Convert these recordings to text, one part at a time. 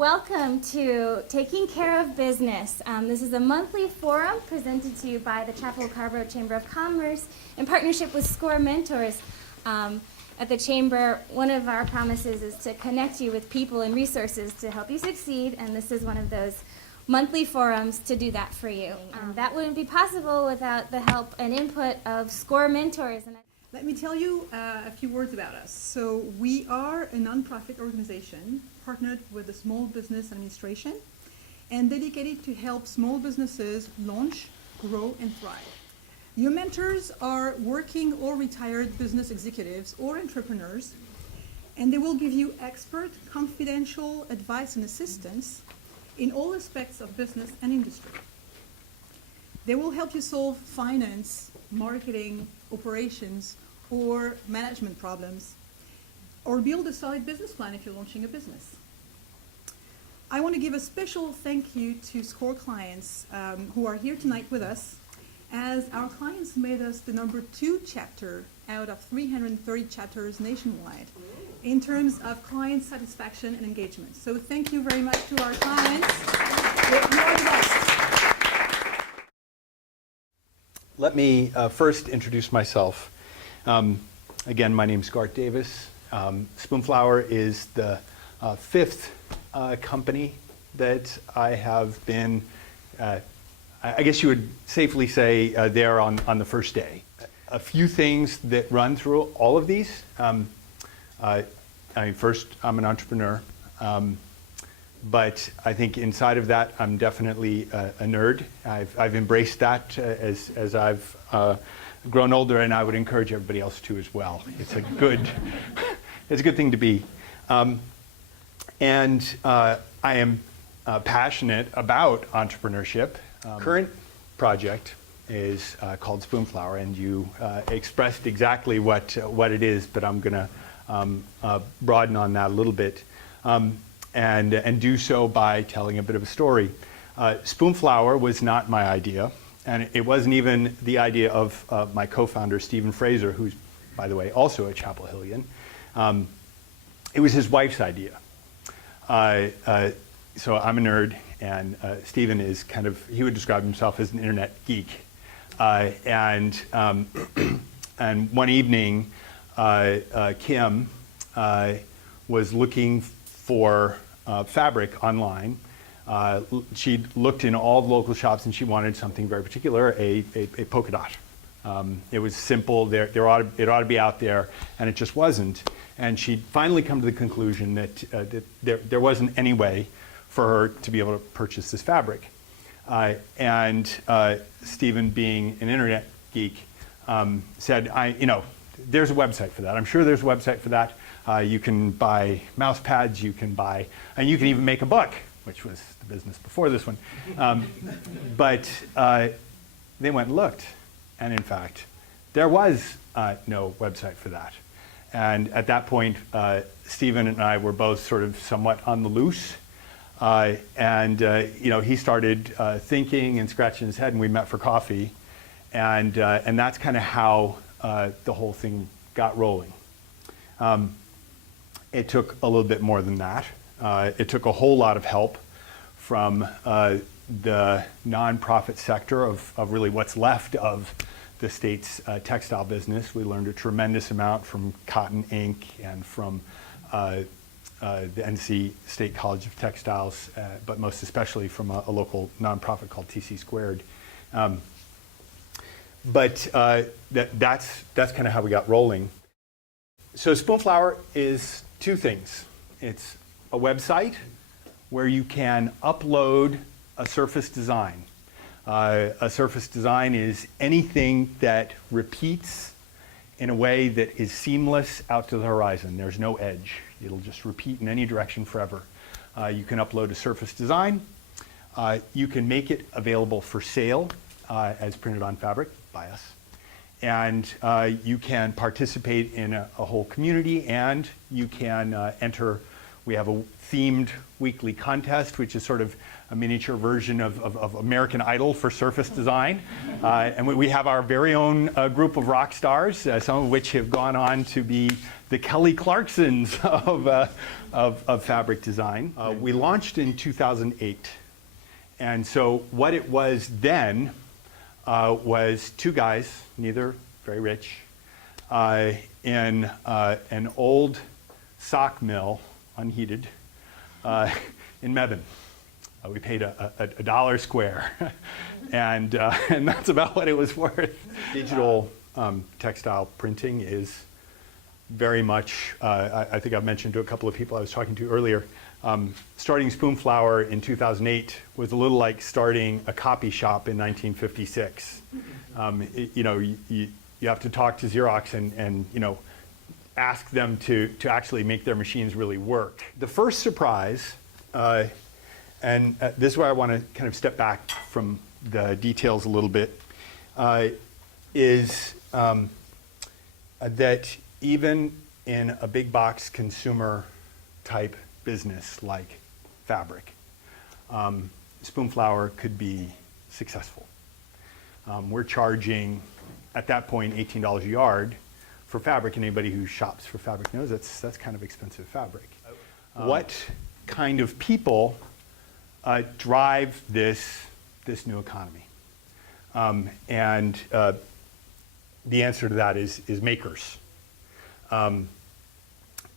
Welcome to Taking Care of Business. This is a monthly forum presented to you by the Chapel Scarborough Chamber of Commerce in partnership with SCORE Mentors. At the Chamber, one of our promises is to connect you with people and resources to help you succeed, and this is one of those monthly forums to do that for you. That wouldn't be possible without the help and input of SCORE Mentors. Let me tell you a few words about us. So we are a nonprofit organization partnered with the Small Business Administration and dedicated to help small businesses launch, grow, and thrive. Your mentors are working or retired business executives or entrepreneurs, and they will give you expert, confidential advice and assistance in all aspects of business and industry. They will help you solve finance, marketing, operations, or management problems, or build a solid business plan if you're launching a business. I want to give a special thank you to SCORE clients who are here tonight with us, as our clients made us the #2 chapter out of 330 chapters nationwide in terms of client satisfaction and engagement. So thank you very much to our clients. You are the best. Let me first introduce myself. Again, my name is Garth Davis. Spoonflower is the fifth company that I have been, I guess you would safely say there on the first day. A few things that run through all of these. First, I'm an entrepreneur. But I think inside of that, I'm definitely a nerd. I've embraced that as I've grown older, and I would encourage everybody else to as well. It's a good, it's a good thing to be. And I am passionate about entrepreneurship. Current project is called Spoonflower, and you expressed exactly what it is, but I'm going to broaden on that a little bit. And do so by telling a bit of a story. Spoonflower was not my idea, and it wasn't even the idea of my co-founder, Stephen Fraser, who's, by the way, also a Chapel Hillian. It was his wife's idea. So I'm a nerd, and Stephen is kind of, he would describe himself as an internet geek. And one evening, Kim was looking for fabric online. She looked in all the local shops and she wanted something very particular, a polka dot. It was simple, it ought to be out there, and it just wasn't. And she'd finally come to the conclusion that there wasn't any way for her to be able to purchase this fabric. And Stephen, being an internet geek, said, there's a website for that. I'm sure there's a website for that. You can buy mouse pads, and you can even make a book, which was the business before this one. But they went and looked, and in fact, there was no website for that. And at that point, Stephen and I were both sort of somewhat on the loose. He started thinking and scratching his head, and we met for coffee. And that's kind of how the whole thing got rolling. It took a little bit more than that. It took a whole lot of help from the nonprofit sector of really what's left of the state's textile business. We learned a tremendous amount from Cotton Inc. and from the NC State College of Textiles, but most especially from a local nonprofit called TC Squared. That's kind of how we got rolling. So Spoonflower is two things. It's a website where you can upload a surface design. A surface design is anything that repeats in a way that is seamless out to the horizon. There's no edge. It'll just repeat in any direction forever. You can upload a surface design. You can make it available for sale as printed on fabric by us. And you can participate in a whole community, and you can enter We have a themed weekly contest, which is sort of a miniature version of American Idol for surface design. And we have our very own group of rock stars, some of which have gone on to be the Kelly Clarksons of fabric design. We launched in 2008. And so what it was then was two guys, neither very rich, in an old sock mill, unheated, in Mebane. We paid a dollar square, and that's about what it was worth. Digital textile printing is very much, I think I've mentioned to a couple of people I was talking to earlier, starting Spoonflower in 2008 was a little like starting a copy shop in 1956. You have to talk to Xerox and ask them to actually make their machines really work. The first surprise, and this is where I want to kind of step back from the details a little bit, is that even in a big box consumer type business like fabric, Spoonflower could be successful. We're charging, at that point, $18 a yard for fabric, and anybody who shops for fabric knows that's kind of expensive fabric. What kind of people drive this new economy? And the answer to that is makers.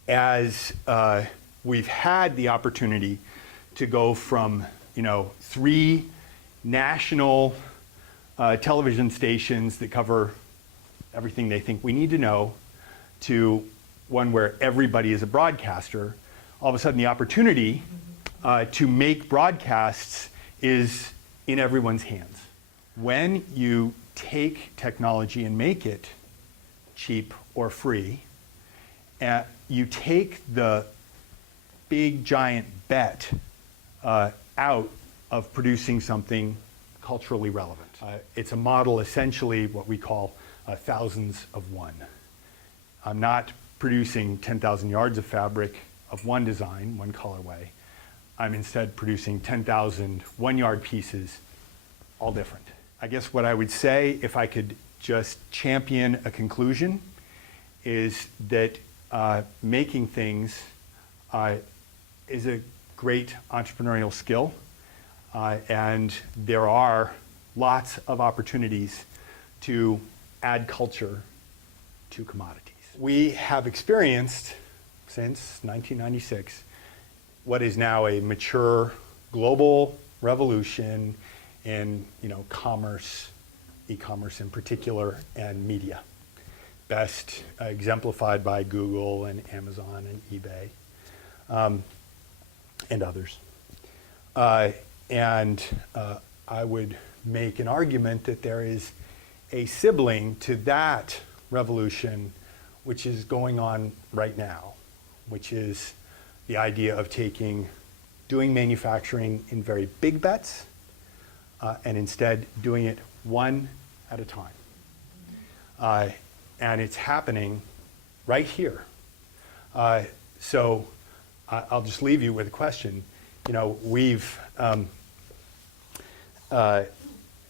As we've had the opportunity to go from 3 national television stations that cover everything they think we need to know to one where everybody is a broadcaster, all of a sudden the opportunity to make broadcasts is in everyone's hands. When you take technology and make it cheap or free, you take the big giant bet out of producing something culturally relevant. It's a model, essentially what we call thousands of one. I'm not producing 10,000 yards of fabric of one design, one colorway. I'm instead producing 10,000 one-yard pieces, all different. I guess what I would say, if I could just champion a conclusion, is that making things is a great entrepreneurial skill, and there are lots of opportunities to add culture to commodities. We have experienced, since 1996, what is now a mature global revolution in commerce, e-commerce in particular, and media. Best exemplified by Google and Amazon and eBay, and others. And I would make an argument that there is a sibling to that revolution which is going on right now, which is the idea of doing manufacturing in very big bets, and instead doing it one at a time. And it's happening right here. So I'll just leave you with a question. We've,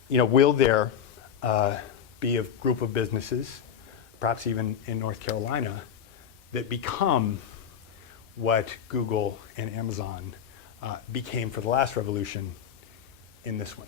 will there be a group of businesses, perhaps even in North Carolina, that become what Google and Amazon became for the last revolution in this one?